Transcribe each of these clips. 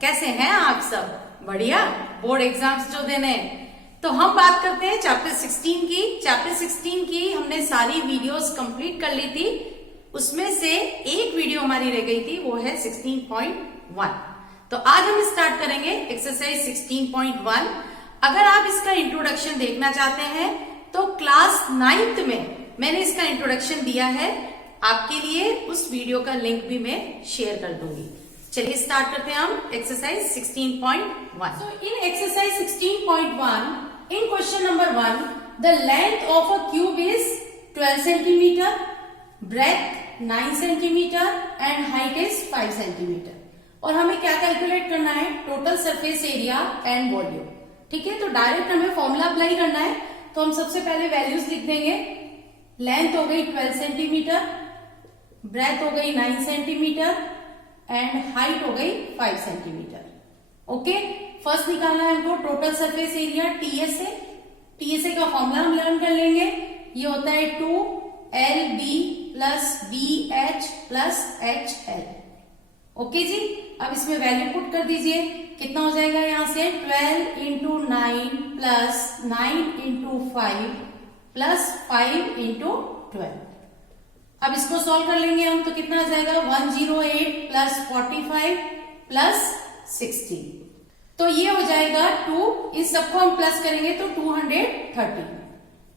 कैसे हैं आप सब? बढ़िया। बोर्ड एग्जाम्स जो देने, तो हम बात करते हैं चैप्टर 16 की। चैप्टर 16 की हमने सारी वीडियोस कंप्लीट कर ली थी। उसमें से एक वीडियो हमारी रह गई थी, वो है 16.1। तो आज हम स्टार्ट करेंगे एक्सरसाइज 16.1। अगर आप इसका इंट्रोडक्शन देखना चाहते हैं तो क्लास 9th में मैंने इसका इंट्रोडक्शन दिया है आपके लिए। उस वीडियो का लिंक भी मैं शेयर कर दूंगी। चलिए स्टार्ट करते हैं हम exercise 16.1। So in exercise 16.1, in question number 1, the length of a cube is 12 centimetre, breadth 9 centimetre and height is 5 centimetre. और हमें क्या कैलकुलेट करना है? Total surface area and volume. ठीक है, तो डायरेक्ट हमें फॉर्मूला अप्लाई करना है। तो हम सबसे पहले वैल्यूज लिख देंगे। लेंथ हो गई 12 सेंटीमीटर, ब्रेथ हो गई 9 सेंटीमीटर एंड हाइट हो गई 5 सेंटीमीटर। ओके, फर्स्ट निकालना है हमको total surface area TSA. TSA का फॉर्मूला हम लर्न कर लेंगे। ये होता है 2LB plus BH plus HL। Okay जी, अब इसमें वैल्यू पुट कर दीजिए। कितना हो जाएगा यहां से? 12 into 9 plus 9 into 5 plus 5 into 12। अब इसको सॉल्व कर लेंगे हम, तो कितना आ जाएगा? 108 प्लस 45 प्लस 60। तो ये हो जाएगा 2, इस सबको हम प्लस करेंगे तो 230।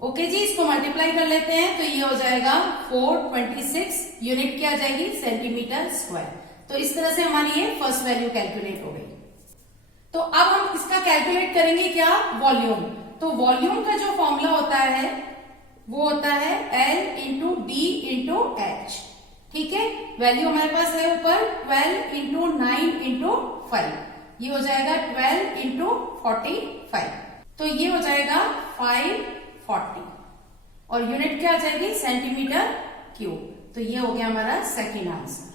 ओके जी, इसको मल्टीप्लाई कर लेते हैं तो ये हो जाएगा 426 यूनिट। क्या आ जाएगी? Centimetre square. तो इस तरह से हमारी ये फर्स्ट वैल्यू कैलकुलेट हो गई। तो अब हम इसका कैलकुलेट करेंगे क्या? वॉल्यूम। तो वॉल्यूम का जो फॉर्मूला होता है वो होता है L into B into H। ठीक है, वैल्यू हमारे पास है ऊपर 12 इंटू 9 इंटू 5। ये हो जाएगा 12 इंटू 45। तो ये हो जाएगा 540 और यूनिट क्या आ जाएगी? Centimetre cube. तो ये हो गया हमारा second answer.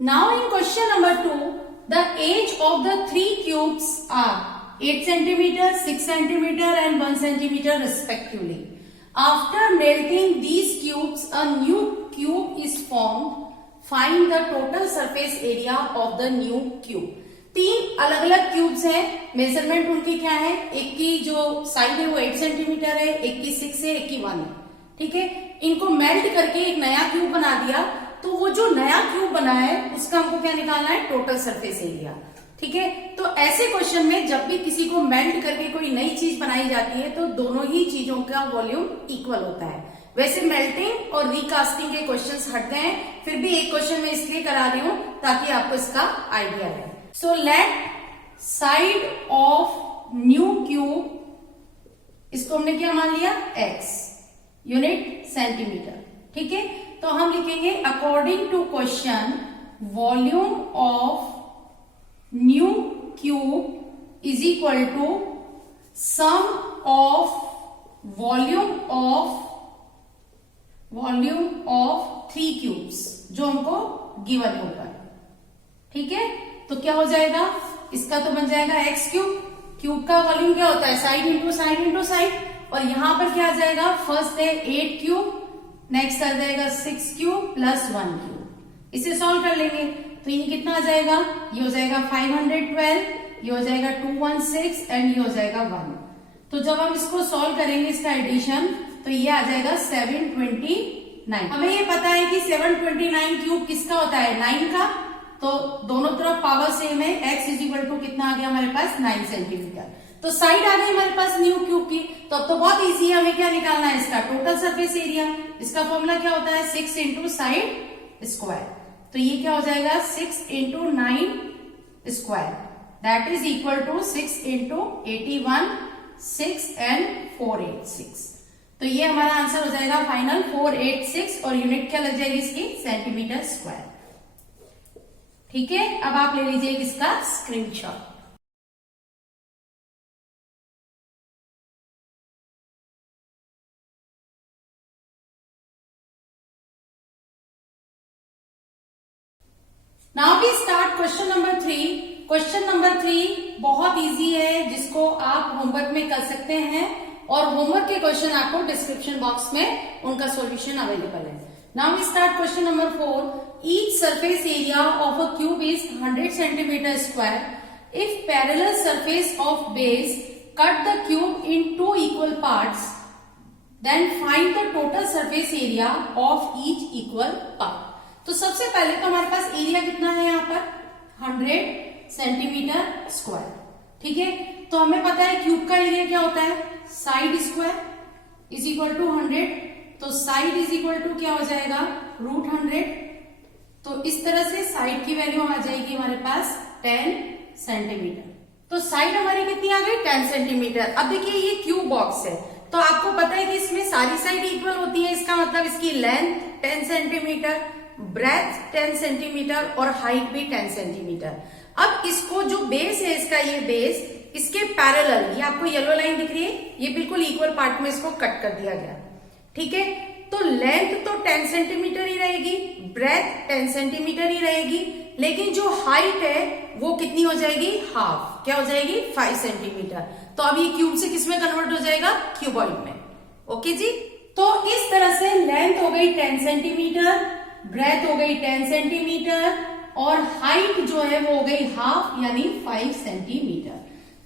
Now in question number 2, the edge of the 3 cubes are 8 centimeter, 6 centimeter and 1 centimeter respectively. After melting these cubes, a new cube is formed. Find the total surface area of the new cube. 3 अलग अलग cubes हैं। Measurement उनकी क्या है? एक की जो side है वो 8 सेंटीमीटर है, एक की 6 है, एक की 1 है। ठीक है, इनको मेल्ट करके एक नया क्यूब बना दिया। तो वो जो नया क्यूब बना है उसका हमको क्या निकालना है? Total surface area. ठीक है, तो ऐसे क्वेश्चन में जब भी किसी को मेल्ट करके कोई नई चीज बनाई जाती है तो दोनों ही चीजों का वॉल्यूम इक्वल होता है। वैसे मेल्टिंग और रिकास्टिंग के क्वेश्चंस हट गए हैं, फिर भी एक क्वेश्चन में इसलिए करा रही हूं ताकि आपको इसका आइडिया रहे। So let side of new cube, इसको हमने क्या मान लिया? x, unit centimetre. ठीक है, तो हम लिखेंगे according to question volume of new cube is equal to sum of volume of 3 cubes जो हमको गिवन होगा। ठीक है, तो क्या हो जाएगा? इसका तो बन जाएगा x क्यूब। क्यूब का वॉल्यूम क्या होता है? Side into side into side. और यहां पर क्या आ जाएगा? फर्स्ट है 8 क्यूब, नेक्स्ट आ जाएगा 6 क्यूब प्लस 1 क्यूब। इसे सॉल्व कर लेंगे तो ये कितना आ जाएगा? ये हो जाएगा 512, ये हो जाएगा 216 एंड ये हो जाएगा 1। तो जब हम इसको सॉल्व करेंगे इसका एडिशन तो ये आ जाएगा 729। हमें ये पता है कि 729 क्यूब किसका होता है? 9 का। तो दोनों तरफ पावर सेम है। x इज इक्वल टू कितना आ गया हमारे पास? 9 सेंटीमीटर। तो साइड आ गई हमारे पास न्यू क्यूब की। तो अब तो बहुत इजी है, हमें क्या निकालना है? इसका टोटल सरफेस एरिया। इसका फॉर्मूला क्या होता है? 6 इंटू साइड स्क्वायर। तो ये क्या हो जाएगा? 6 into 9 square, that is equal to 6 into 81, 6 and 486। तो ये हमारा आंसर हो जाएगा फाइनल 486 और यूनिट क्या लग जाएगी इसकी? Centimetre square. ठीक है, अब आप ले लीजिए इसका screenshot. Now we start question number 3। क्वेश्चन नंबर 3 बहुत इजी है, जिसको आप होमवर्क में कर सकते हैं और होमवर्क के क्वेश्चन आपको डिस्क्रिप्शन बॉक्स में उनका सॉल्यूशन अवेलेबल है। Now we start question number 4. Each surface area of a cube is 100 centimetre square. If parallel surface of base cut the cube in 2 equal parts, then find the total surface area of each equal part. तो सबसे पहले तो हमारे पास area कितना है यहाँ पर 100 centimetre square. ठीक है, तो हमें पता है क्यूब का एरिया क्या होता है, side square is equal to 100. तो साइड इज इक्वल टू क्या हो जाएगा, √100. तो इस तरह से साइड की वैल्यू आ जाएगी हमारे पास 10 सेंटीमीटर. तो साइड हमारी कितनी आ गई, 10 सेंटीमीटर. अब देखिए ये क्यूब बॉक्स है, तो आपको पता है कि इसमें सारी साइड इक्वल होती है. इसका मतलब इसकी लेंथ 10 सेंटीमीटर, ब्रेथ 10 सेंटीमीटर और हाइट भी 10 सेंटीमीटर. अब इसको जो बेस है इसका, ये बेस इसके पैरेलल, ये आपको येलो लाइन दिख रही है, ये बिल्कुल इक्वल पार्ट में इसको कट कर दिया गया. ठीक है, तो लेंथ तो 10 सेंटीमीटर ही रहेगी, ब्रेथ 10 सेंटीमीटर ही रहेगी, लेकिन जो हाइट है वो कितनी हो जाएगी, हाफ. क्या हो जाएगी, 5 सेंटीमीटर. तो अब ये क्यूब से किसमें कन्वर्ट हो जाएगा, क्यूबॉइड में. ओके जी. तो इस तरह से लेंथ हो गई 10 सेंटीमीटर, ब्रेथ हो गई 10 सेंटीमीटर और हाइट जो है वो हो गई हाफ यानी 5 सेंटीमीटर.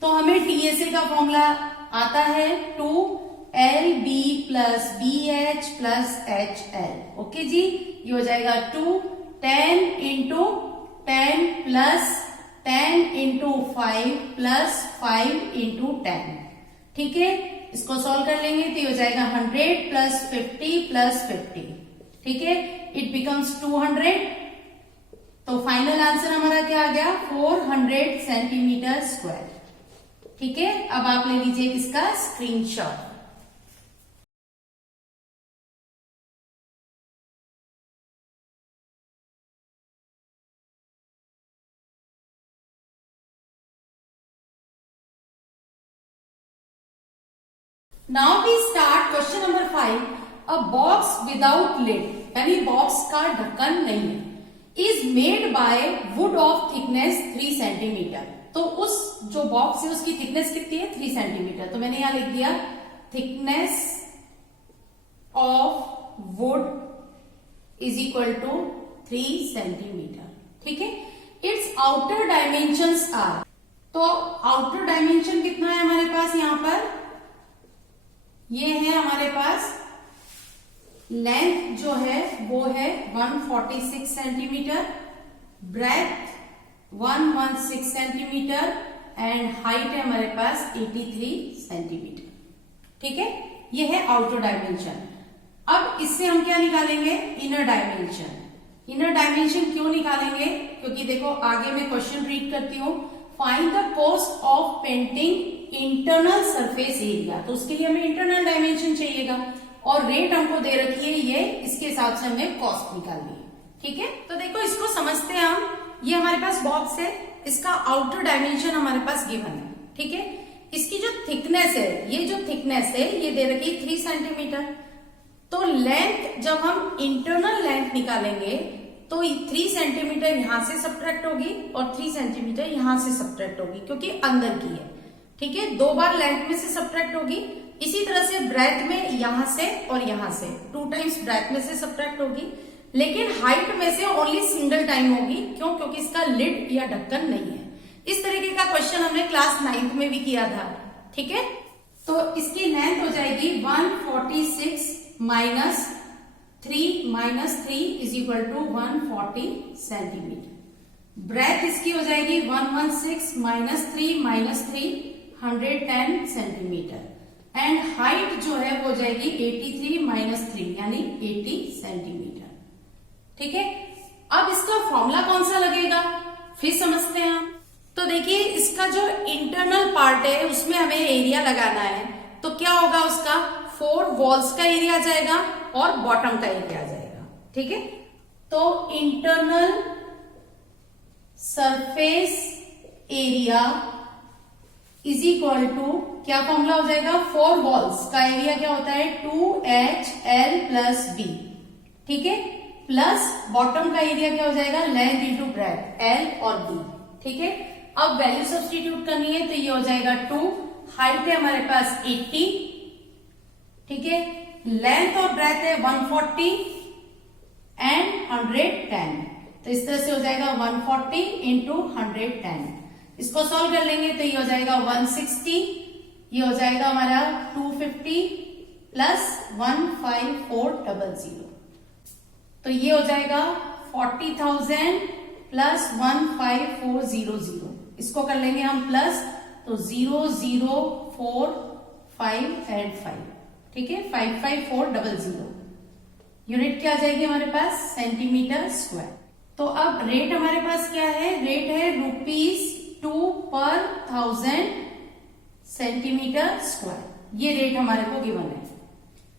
तो हमें टीएसए का फॉर्मूला आता है 2LB + BH + HL. ओके जी, ये हो जाएगा 2 10 × 10 + 10 × 5 + 5 × 10. ठीक है, इसको सॉल्व कर लेंगे तो ये हो जाएगा 100 + 50 + 50. ठीक है, इट बिकम्स 200. तो फाइनल आंसर हमारा क्या आ गया, 400 सेंटीमीटर स्क्वायर. ठीक है, अब आप ले लीजिए इसका screenshot. Now we start question number 5. A box without lid, यानी बॉक्स का ढक्कन नहीं है, is made by wood of thickness 3 centimetre. तो उस जो बॉक्स है उसकी थिकनेस कितनी है, 3 सेंटीमीटर. तो मैंने यहां लिख दिया thickness of wood is equal to 3 centimetre. ठीक है, इट्स आउटर डायमेंशंस आर. तो आउटर डायमेंशन कितना है हमारे पास, यहां पर ये है हमारे पास लेंथ जो है वो है 146 centimetre, breadth 116 centimetre and height है हमारे पास 83 सेंटीमीटर. ठीक है, ये है आउटर डायमेंशन. अब इससे हम क्या निकालेंगे, इनर डायमेंशन. इनर डायमेंशन क्यों निकालेंगे, क्योंकि देखो आगे मैं क्वेश्चन रीड करती हूँ. Find the cost of painting internal surface area. तो उसके लिए हमें इंटरनल डायमेंशन चाहिएगा और रेट हमको दे रखी है ये, इसके हिसाब से हमें कॉस्ट निकालनी है. ठीक है, तो देखो इसको समझते हैं हम. ये हमारे पास बॉक्स है, इसका आउटर डायमेंशन हमारे पास गिवन है. ठीक है, इसकी जो थिकनेस है, ये जो थिकनेस है ये दे रखी है 3 सेंटीमीटर. तो लेंथ जब हम इंटरनल लेंथ निकालेंगे तो 3 सेंटीमीटर यहां से सब्ट्रैक्ट होगी और 3 सेंटीमीटर यहां से सब्ट्रैक्ट होगी, क्योंकि अंदर की है. ठीक है, 2 बार लेंथ में से सब्ट्रैक्ट होगी. इसी तरह से ब्रेथ में यहां से और यहां से 2 टाइम्स ब्रेथ में से सब्ट्रैक्ट होगी, लेकिन हाइट में से ओनली सिंगल टाइम होगी. क्यों, क्योंकि इसका लिड या ढक्कन नहीं है. इस तरीके का क्वेश्चन हमने क्लास 9th में भी किया था. ठीक है, तो इसकी लेंथ हो जाएगी 146 -3 is equal to 140 centimetre. Breadth इसकी हो जाएगी 116 -3 110 सेंटीमीटर एंड हाइट जो है वो हो जाएगी 83 - 3 यानी 80 सेंटीमीटर. ठीक है, अब इसका फॉर्मूला कौन सा लगेगा फिर समझते हैं हम. तो देखिए इसका जो इंटरनल पार्ट है उसमें हमें एरिया लगाना है. तो क्या होगा, उसका 4 वॉल्स का एरिया आ जाएगा और बॉटम का एरिया आ जाएगा. ठीक है, तो internal surface area is equal to क्या फॉर्मूला हो जाएगा, 4 वॉल्स का एरिया क्या होता है 2HL + B. ठीक है, प्लस बॉटम का एरिया क्या हो जाएगा, लेंथ इंटू ब्रेथ L और B. ठीक है, अब वैल्यू सब्स्टिट्यूट करनी है तो ये हो जाएगा 2. हाइट है हमारे पास 80. ठीक है, लेंथ और ब्रेथ है 140 एंड 110, तो इस तरह से हो जाएगा 140 इंटू 110। इसको सॉल्व कर लेंगे तो ये हो जाएगा 160, ये हो जाएगा हमारा 250 प्लस 15400, तो ये हो जाएगा 40,000 प्लस 15400। इसको कर लेंगे हम प्लस, तो 0 0 4 5 एंड 5, ठीक है, 55400। यूनिट क्या आ जाएगी हमारे पास, सेंटीमीटर स्क्वायर। तो अब रेट हमारे पास क्या है, रेट है ₹2 पर 1000 सेंटीमीटर स्क्वायर, ये रेट हमारे को गिवन है,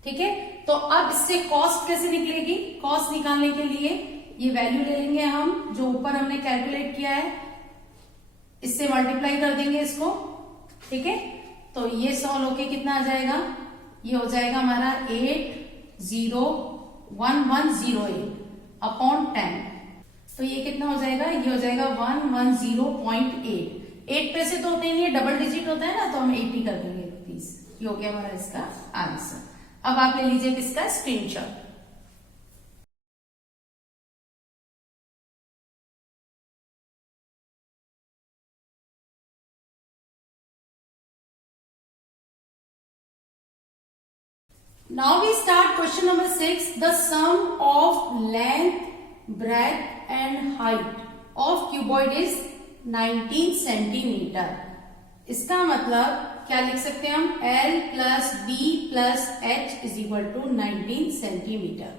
ठीक है। तो अब इससे कॉस्ट कैसे निकलेगी, कॉस्ट निकालने के लिए ये वैल्यू ले लेंगे हम जो ऊपर हमने कैलकुलेट किया है, इससे मल्टीप्लाई कर देंगे इसको, ठीक है। तो ये सॉल्व होके कितना आ जाएगा, ये हो जाएगा हमारा 801,108 अपॉन 10, तो ये कितना हो जाएगा, ये हो जाएगा 110.8। 8 पैसे तो होते नहीं है, डबल डिजिट होता है ना, तो हम 80 कर देंगे रुपीज। ये हो गया हमारा इसका आंसर। अब आप ले लीजिए किसका screenshot. Now we start question number 6. The sum of length, breadth and height of cuboid is 19 centimeter. इसका मतलब क्या लिख सकते हैं हम, L plus b plus h is equal to 19 centimetre,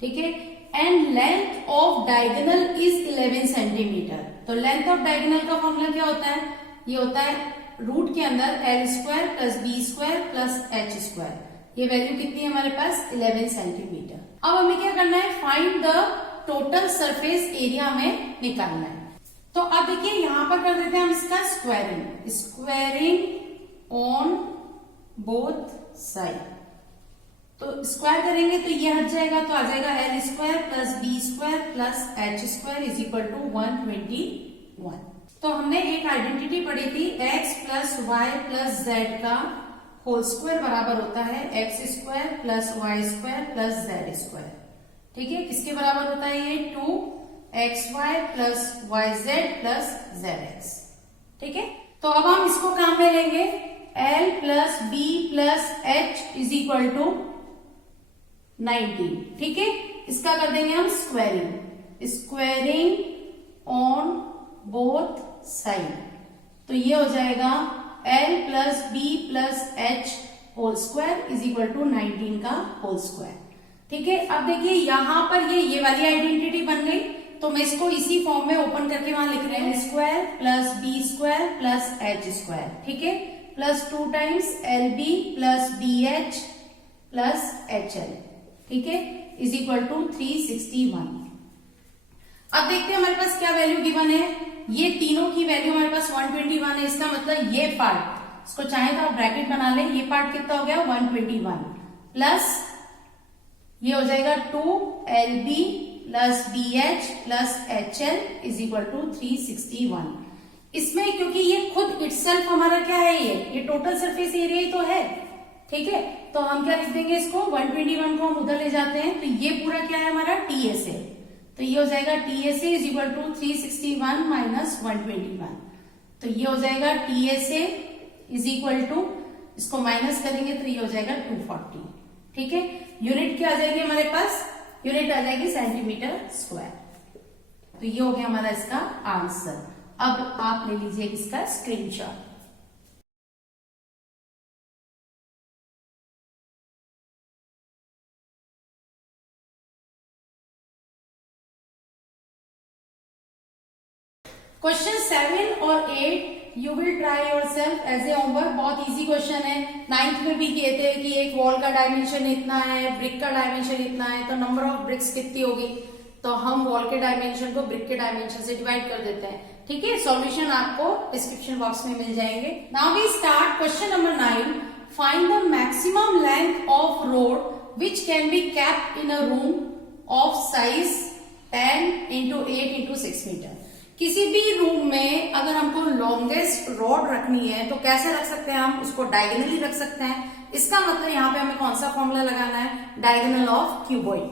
ठीक है। And length of diagonal is 11 centimetre. तो लेंथ ऑफ डायगोनल का फॉर्मूला क्या होता है, ये होता है रूट के अंदर L square plus b square plus h square. ये वैल्यू कितनी है हमारे पास, 11 सेंटीमीटर। अब हमें क्या करना है, find the total surface area में निकालना है। तो अब देखिए यहां पर कर देते हैं हम इसका squaring, squaring on both side. तो स्क्वायर करेंगे तो ये हट जाएगा, तो आ जाएगा L square plus b square plus h square is equal to 121। तो हमने एक आइडेंटिटी पढ़ी थी, x plus y plus z का होल स्क्वायर बराबर होता है x square plus y square plus z square, ठीक है। किसके बराबर होता है ये, 2xy plus y z plus z x, ठीक है। तो अब हम इसको काम में लेंगे, L plus b plus h is equal to 19, ठीक है। इसका कर देंगे हम squaring, squaring on both side. तो ये हो जाएगा L plus b plus h whole square is equal to 19 का होल स्क्वायर, ठीक है। अब देखिए यहां पर ये वाली आइडेंटिटी बन गई, तो मैं इसको इसी फॉर्म में ओपन करके वहां लिख रहे हैं, square plus b square plus h square, ठीक है, plus 2 times l b plus b h plus h l, ठीक है, इज इक्वल टू 361। अब देखते हैं हमारे पास क्या वैल्यू गिवन है, ये तीनों की वैल्यू हमारे पास 121 है। इसका मतलब ये पार्ट, इसको चाहे तो आप ब्रैकेट बना लें, ये पार्ट कितना हो गया 121 प्लस ये हो जाएगा 2LB plus BH plus HL is equal to 361। इसमें क्योंकि ये खुद इटसेल्फ हमारा क्या है, ये टोटल सरफेस एरिया ही तो है, ठीक है। तो हम क्या लिख देंगे इसको, 121 को हम उधर ले जाते हैं, तो ये पूरा क्या है हमारा TSA, तो ये हो जाएगा TSA is equal to 361 minus 121। तो ये हो जाएगा TSA इज इक्वल टू, इसको माइनस करेंगे तो ये हो जाएगा 240, ठीक है। यूनिट क्या आ जाएगी हमारे पास, यूनिट आ जाएगी सेंटीमीटर स्क्वायर। तो ये हो गया हमारा इसका आंसर। अब आप ले लीजिए इसका स्क्रीनशॉट। क्वेश्चन 7 और 8 you will try yourself as a homework. बहुत इजी क्वेश्चन है। 9th में भी कहते हैं कि एक वॉल का डायमेंशन इतना है, ब्रिक का डायमेंशन इतना है, तो नंबर ऑफ ब्रिक्स कितनी होगी, तो हम वॉल के डायमेंशन को ब्रिक के डायमेंशन से डिवाइड कर देते हैं, ठीक है। सॉल्यूशन आपको डिस्क्रिप्शन बॉक्स में मिल जाएंगे। Now we start question number 9। Find the maximum length of rod which can be kept in a room of size 10 × 8 × 6 metre. किसी भी रूम में अगर हमको लॉन्गेस्ट रॉड रखनी है तो कैसे रख सकते हैं हम, उसको डायगोनली रख सकते हैं। इसका मतलब यहाँ पे हमें कौन सा फॉर्मूला लगाना है, डायगोनल ऑफ क्यूबॉइड,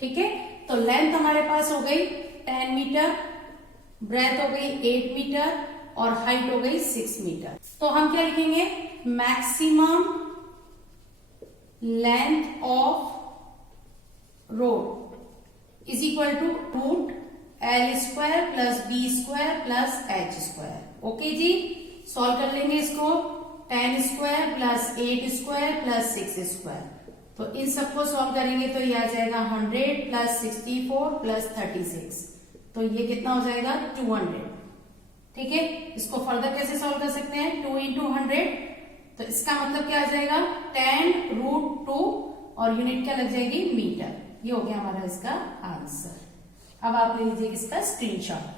ठीक है। तो लेंथ हमारे पास हो गई 10 मीटर, ब्रेथ हो गई 8 मीटर और हाइट हो गई 6 मीटर। तो हम क्या लिखेंगे, maximum length of rod is equal to root l square plus b square plus h square. Okay जी, सॉल्व कर लेंगे इसको। 10 square plus 8 square plus 6 square, तो इन सबको सॉल्व करेंगे तो ये आ जाएगा 100 प्लस 64 प्लस 36, तो ये कितना हो जाएगा 200। ठीक है, इसको फर्दर कैसे सॉल्व कर सकते हैं, 2 इंटू 100, तो इसका मतलब क्या आ जाएगा 10 रूट 2 और यूनिट क्या लग जाएगी मीटर। ये हो गया हमारा इसका आंसर। अब आप ले लीजिए इसका स्क्रीनशॉट।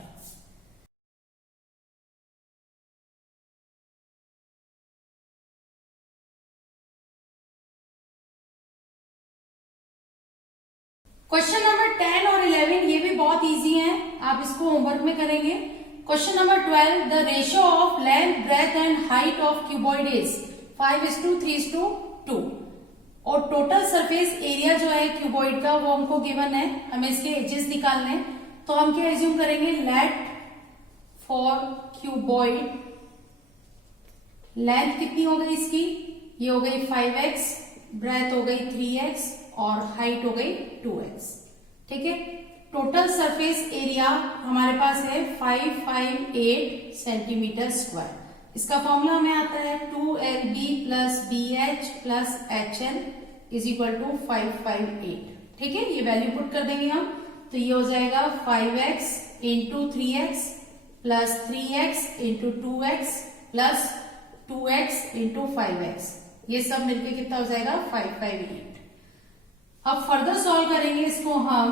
क्वेश्चन नंबर 10 और 11 ये भी बहुत इजी हैं, आप इसको होमवर्क में करेंगे। Question number 12, the ratio of length breadth and height of cuboid is 5:3:2 और टोटल सरफेस एरिया जो है क्यूबॉइड का वो हमको गिवन है, हमें इसके एजेस निकालने हैं। तो हम क्या एज्यूम करेंगे, लेट फॉर क्यूबॉइड लेंथ कितनी हो गई इसकी, ये हो गई 5x, ब्रेथ हो गई 3x और हाइट हो गई 2x। ठीक है, टोटल सरफेस एरिया हमारे पास है 558 सेंटीमीटर स्क्वायर। इसका फॉर्मूला हमें आता है 2LB plus BH plus HL is equal to 558। ठीक है, ये वैल्यू पुट कर देंगे हम, तो ये हो जाएगा 5x into 3x plus 3x into 2x plus 2x into 5x, ये सब मिलके कितना हो जाएगा 558। अब फर्दर सॉल्व करेंगे इसको हम,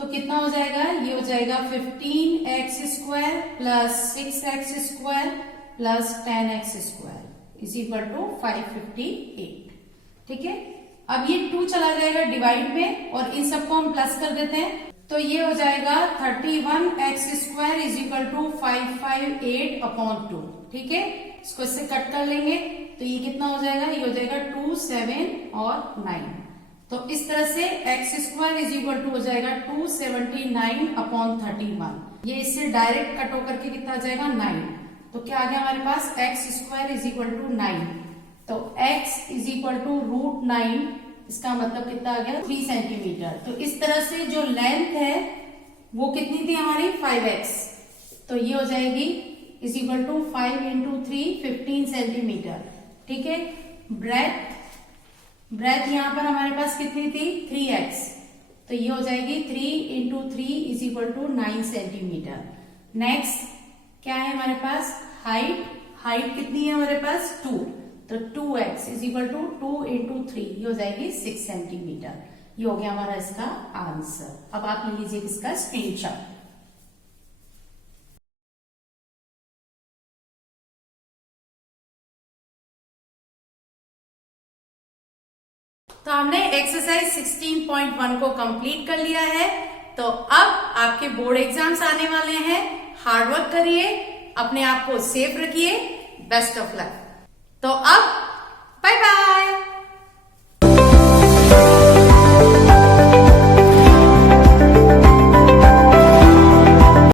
तो कितना हो जाएगा, ये हो जाएगा 15x square plus 6x square plus 10x square is equal to 558। ठीक है, अब ये 2 चला जाएगा डिवाइड में और इन सबको हम प्लस कर देते हैं, तो ये हो जाएगा 31x square is equal to 558 upon 2। ठीक है, इसको इससे कट कर लेंगे तो ये कितना हो जाएगा, ये हो जाएगा 2, 7 और 9। तो इस तरह से x square is equal to हो जाएगा 279 अपॉन 31। ये इससे डायरेक्ट कट होकर के कितना आ जाएगा 9, तो क्या आ गया हमारे पास x square is equal to 9, तो x is equal to root 9, इसका मतलब कितना आ गया 3 सेंटीमीटर। तो इस तरह से जो लेंथ है वो कितनी थी हमारी 5x, तो ये हो जाएगी is equal to 5 into 3 15 centimetre. ठीक है, ब्रेथ यहां पर हमारे पास कितनी थी 3x, तो ये हो जाएगी 3 into 3 is equal to 9 centimetre. Next क्या है हमारे पास हाइट कितनी है हमारे पास 2, तो 2x is equal to 2 into 3, ये हो जाएगी 6 सेंटीमीटर। ये हो गया हमारा इसका आंसर। अब आप ले लीजिए इसका स्क्रीनशॉट। तो हमने एक्सरसाइज 16.1 को कंप्लीट कर लिया है। तो अब आपके बोर्ड एग्जाम्स आने वाले हैं, हार्डवर्क करिए, अपने आप को सेफ रखिए, बेस्ट ऑफ लक। तो अब बाय बाय।